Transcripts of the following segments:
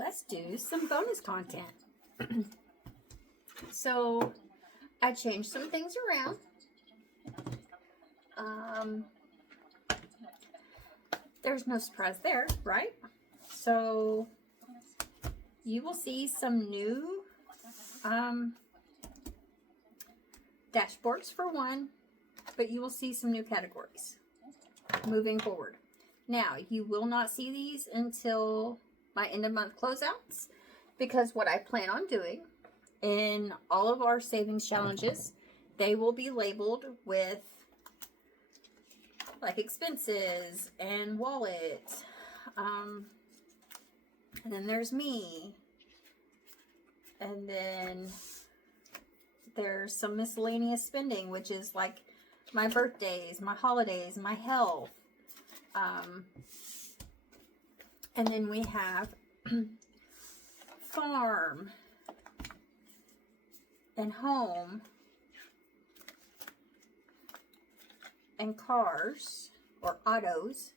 let's do some bonus content. So I changed some things around. There's no surprise there, right? So you will see some new dashboards for one, but you will see some new categories moving forward. Now, you will not see these until my end of month closeouts, because what I plan on doing in all of our savings challenges, they will be labeled with like expenses and wallet. And then there's me. And then there's some miscellaneous spending, which is like my birthdays, my holidays, my health. And then we have farm and home and cars or autos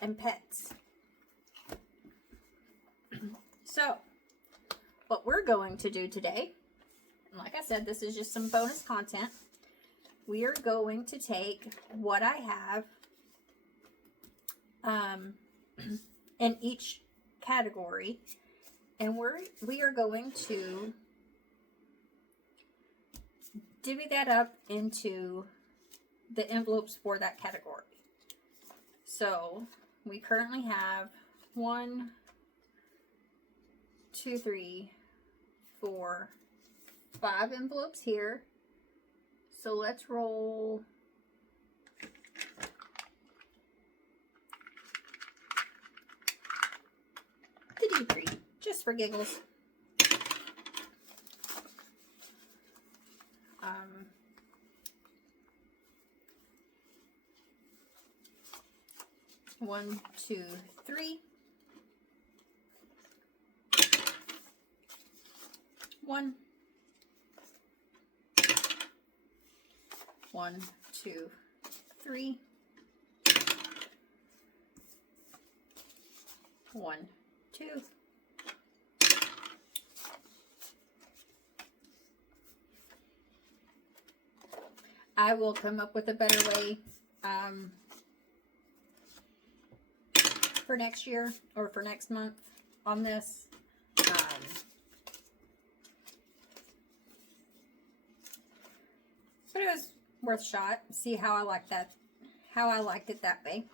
and pets. So what we're going to do today, like I said, this is just some bonus content. We are going to take what I have in each category, and we are going to divvy that up into the envelopes for that category. So we currently have 1, 2, 3, 4, 5 envelopes here. So let's roll the D3 just for giggles. One, 2, 3. 1. 1, 2, 3. 1, 2. I will come up with a better way for next year or for next month on this. But it was worth a shot. See how I like that, how I liked it that way.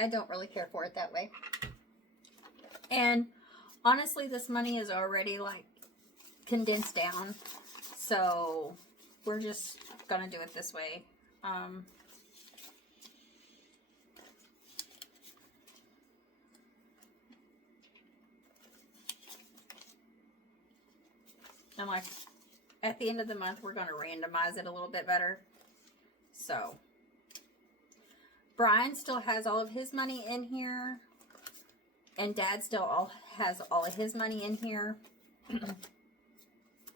I don't really care for it that way. And honestly, this money is already like condensed down. So we're just gonna do it this way. I'm like, at the end of the month, we're going to randomize it a little bit better. So, Brian still has all of his money in here. And Dad still has all of his money in here.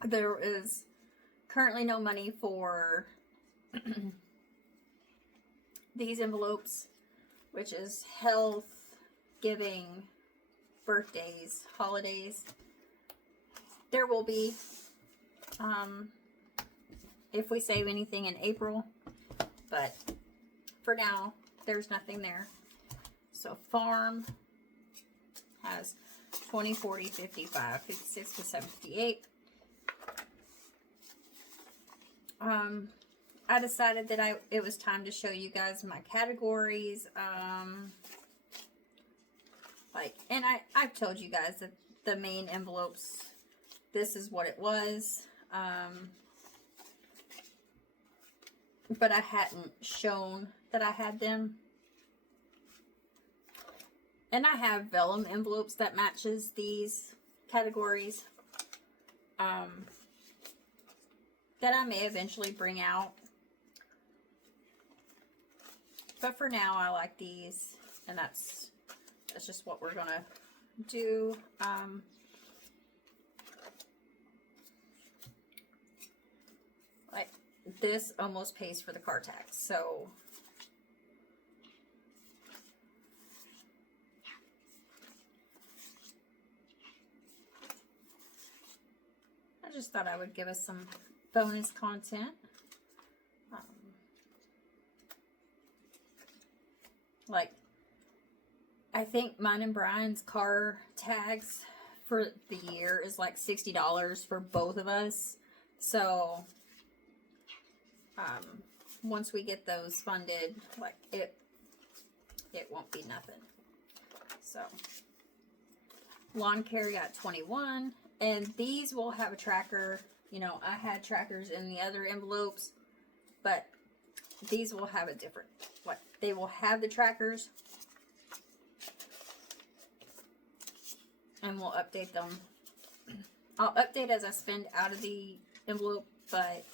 There is currently no money for these envelopes, which is health, giving, birthdays, holidays. There will be, if we save anything in April, but for now, there's nothing there. So farm has 20, 40, 55, 56, 57, 58. I decided that it was time to show you guys my categories. And I've told you guys that the main envelopes, this is what it was. But I hadn't shown that I had them. And I have vellum envelopes that matches these categories. That I may eventually bring out. But for now, I like these. And that's just what we're going to do. Like, this almost pays for the car tax. So, just thought I would give us some bonus content. Like, I think mine and Brian's car tags for the year is like $60 for both of us. So, once we get those funded, like it won't be nothing. So, lawn care got 21, and these will have a tracker. You know, I had trackers in the other envelopes, but these will have a different, like, they will have the trackers, and we'll update them. I'll update as I spend out of the envelope, but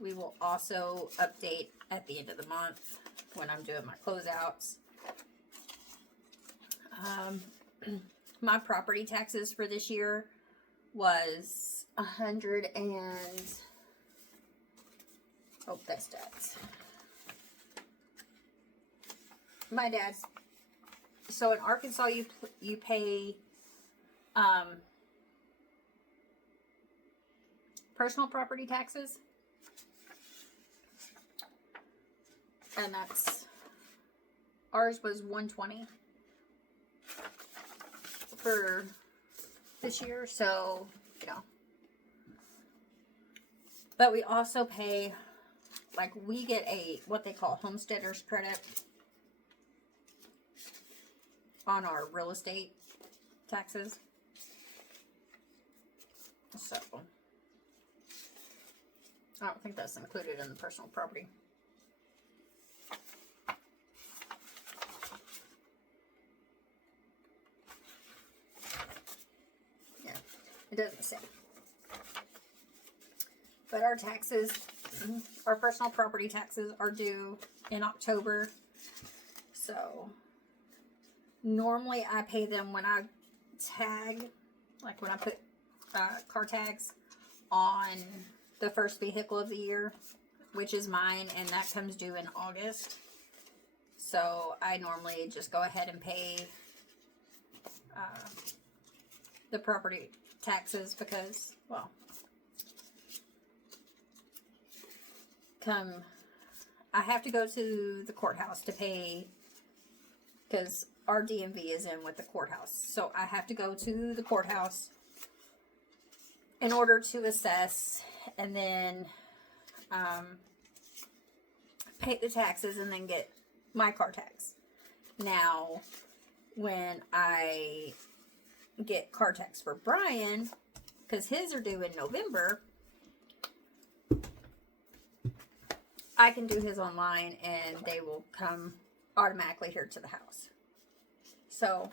we will also update at the end of the month when I'm doing my closeouts. My property taxes for this year was that's dad's. My dad's. So in Arkansas, you pay personal property taxes, and ours was $120 for this year. So, you know, but we also pay, like, we get what they call homesteader's credit on our real estate taxes. So, I don't think that's included in the personal property. Yeah, it doesn't say. But our taxes, our personal property taxes are due in October. So, normally I pay them when I tag, like when I put car tags on the first vehicle of the year, which is mine, and that comes due in August. So I normally just go ahead and pay the property taxes because, well, I have to go to the courthouse to pay, because our DMV is in with the courthouse. So I have to go to the courthouse in order to assess, and then pay the taxes, and then get my car tax. Now, when I get car tax for Brian, because his are due in November, I can do his online, and they will come automatically here to the house. So,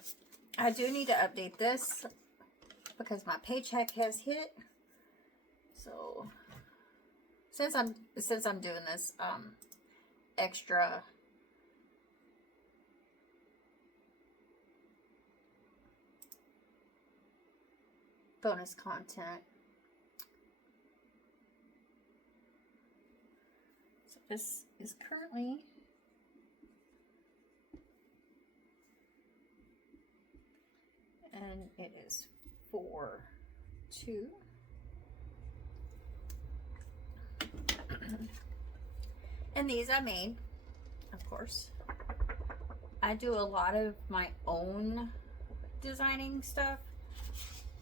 I do need to update this because my paycheck has hit. So, since I'm doing this extra bonus content, so this is currently and it is 4/2. And these I made, of course. I do a lot of my own designing stuff.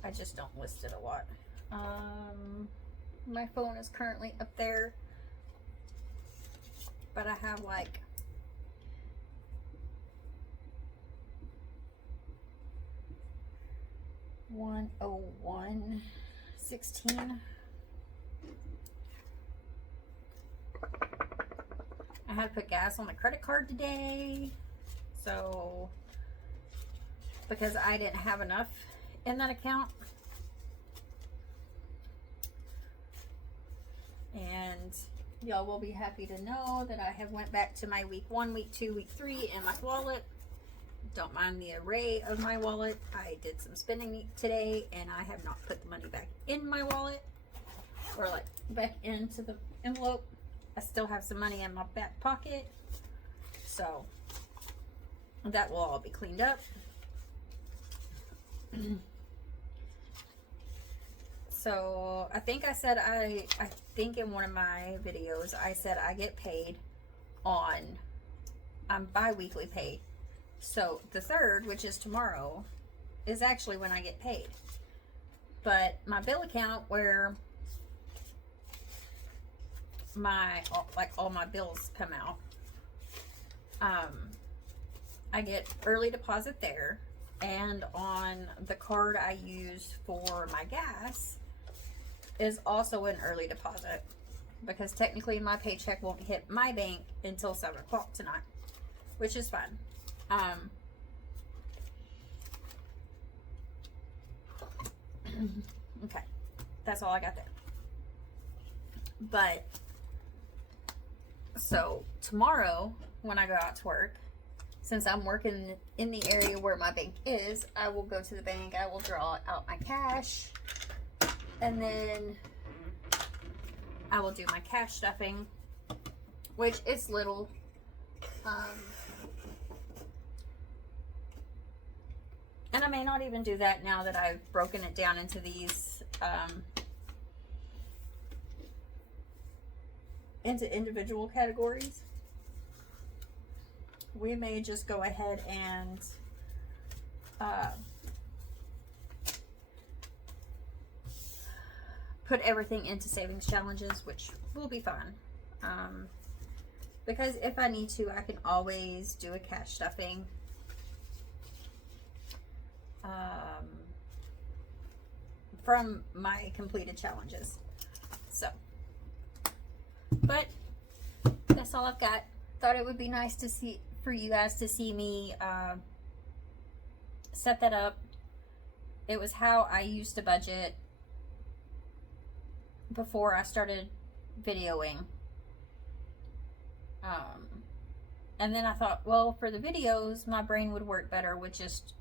I just don't list it a lot. My phone is currently up there, but I have like 101:16. I had to put gas on the credit card today, so because I didn't have enough in that account. And y'all will be happy to know that I have went back to my week 1, week 2, week 3 in my wallet. Don't mind the array of my wallet. I did some spending today, and I have not put the money back in my wallet, or like back into the envelope. I still have some money in my back pocket, so that will all be cleaned up. So I think I said I think in one of my videos I said I get paid on bi-weekly pay. So the 3rd, which is tomorrow, is actually when I get paid. But my bill account, where all my bills come out, I get early deposit there, and on the card I use for my gas is also an early deposit, because technically my paycheck won't hit my bank until 7 o'clock tonight, which is fine. Okay, that's all I got there. But so tomorrow when I go out to work, since I'm working in the area where my bank is, I will go to the bank, I will draw out my cash, and then I will do my cash stuffing, which is little. And I may not even do that now that I've broken it down into these, into individual categories. We may just go ahead and put everything into savings challenges, which will be fun. Because if I need to, I can always do a cash stuffing. From my completed challenges. So, but that's all I've got. Thought it would be nice to see, for you guys to see me set that up. It was how I used to budget before I started videoing. And then I thought, well, for the videos, my brain would work better with just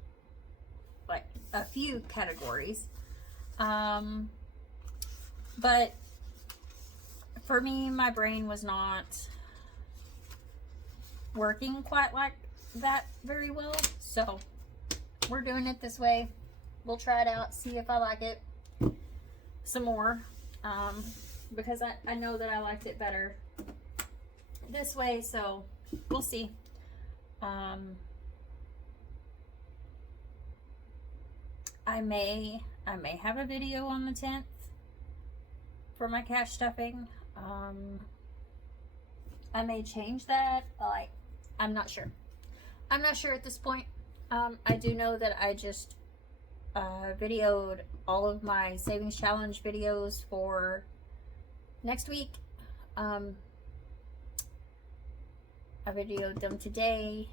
like a few categories. But for me, my brain was not working quite like that very well. So we're doing it this way. We'll try it out, see if I like it some more. Because I know that I liked it better this way, so we'll see. I may have a video on the 10th for my cash stuffing. I may change that. Like, I'm not sure. I'm not sure at this point. I do know that I just videoed all of my savings challenge videos for next week. I videoed them today,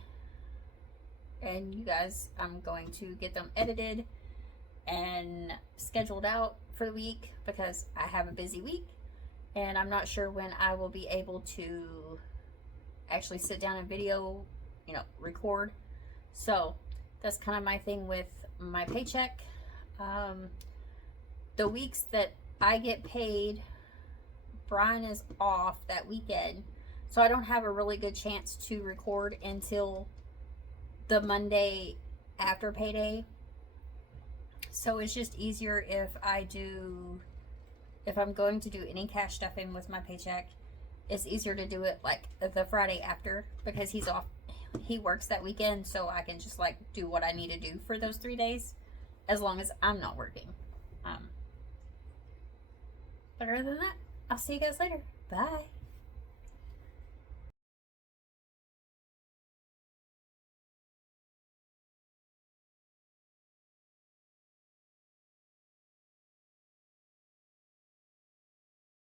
and you guys, I'm going to get them edited and scheduled out for the week, because I have a busy week and I'm not sure when I will be able to actually sit down and video, record. So that's kind of my thing with my paycheck. The weeks that I get paid, Brian is off that weekend, so I don't have a really good chance to record until the Monday after payday. So it's just easier if I'm going to do any cash stuffing with my paycheck, it's easier to do it like the Friday after, because he's off. He works that weekend, so I can just like do what I need to do for those 3 days, as long as I'm not working. But other than that, I'll see you guys later. Bye.